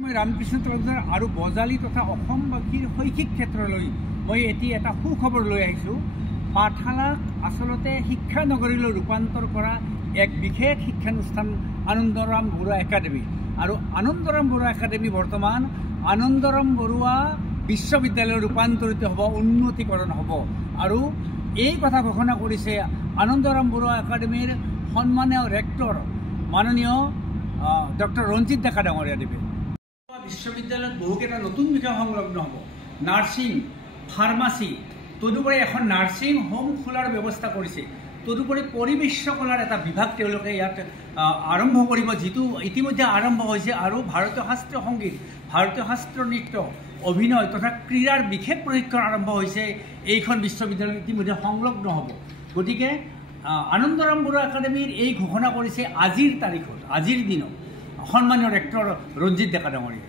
মই ৰামকৃষ্ণ তৰফদাৰ আৰু বজালী তথা অসমবাসীৰ শৈক্ষিক ক্ষেত্ৰলৈ মই এতিয়া এটা সুখবৰ লৈ আহিছোঁ। পাঠশালাক আচলতে শিক্ষা নগৰীলৈ ৰূপান্তৰ কৰা এক বিশেষ শিক্ষানুষ্ঠান আনন্দৰাম বৰুৱা একাডেমী। আৰু আনন্দৰাম বৰুৱা একাডেমী বৰ্তমান আনন্দৰাম বৰুৱা বিশ্ববিদ্যালয় ৰূপান্তৰিত হ'ব, উন্নতিকৰণ হ'ব। আৰু এই কথা ঘোষণা কৰিছে আনন্দৰাম বৰুৱা একাডেমীৰ সন্মানীয় ৰেক্টৰ মাননীয় ডক্টৰ ৰঞ্জিত ডেকা ডাঙৰীয়া দেৱে। বিশ্ববিদ্যালয়ত বহুকেইটা নতুন বিষয় সংলগ্ন হ'ব। নাৰ্ছিং, ফাৰ্মাচী, তদুপৰি এখন নাৰ্ছিং হোম খোলাৰ ব্যৱস্থা কৰিছে। তদুপৰি পৰিবেশ কলাৰ এটা বিভাগ তেওঁলোকে ইয়াত আৰম্ভ কৰিব, যিটো ইতিমধ্যে আৰম্ভ হৈছে। আৰু ভাৰতীয় শাস্ত্ৰীয় সংগীত, ভাৰতীয় শাস্ত্ৰীয় নৃত্য, অভিনয় তথা ক্ৰীড়াৰ বিশেষ প্ৰশিক্ষণ আৰম্ভ হৈছে। এইখন বিশ্ববিদ্যালয়ত ইতিমধ্যে সংলগ্ন হ'ব। গতিকে আনন্দৰাম বৰুৱা একাডেমীৰ এই ঘোষণা কৰিছে আজিৰ তাৰিখত, আজিৰ দিনত সন্মানীয় ৰেক্টৰ ৰঞ্জিত ডেকা ডাঙৰীয়াই।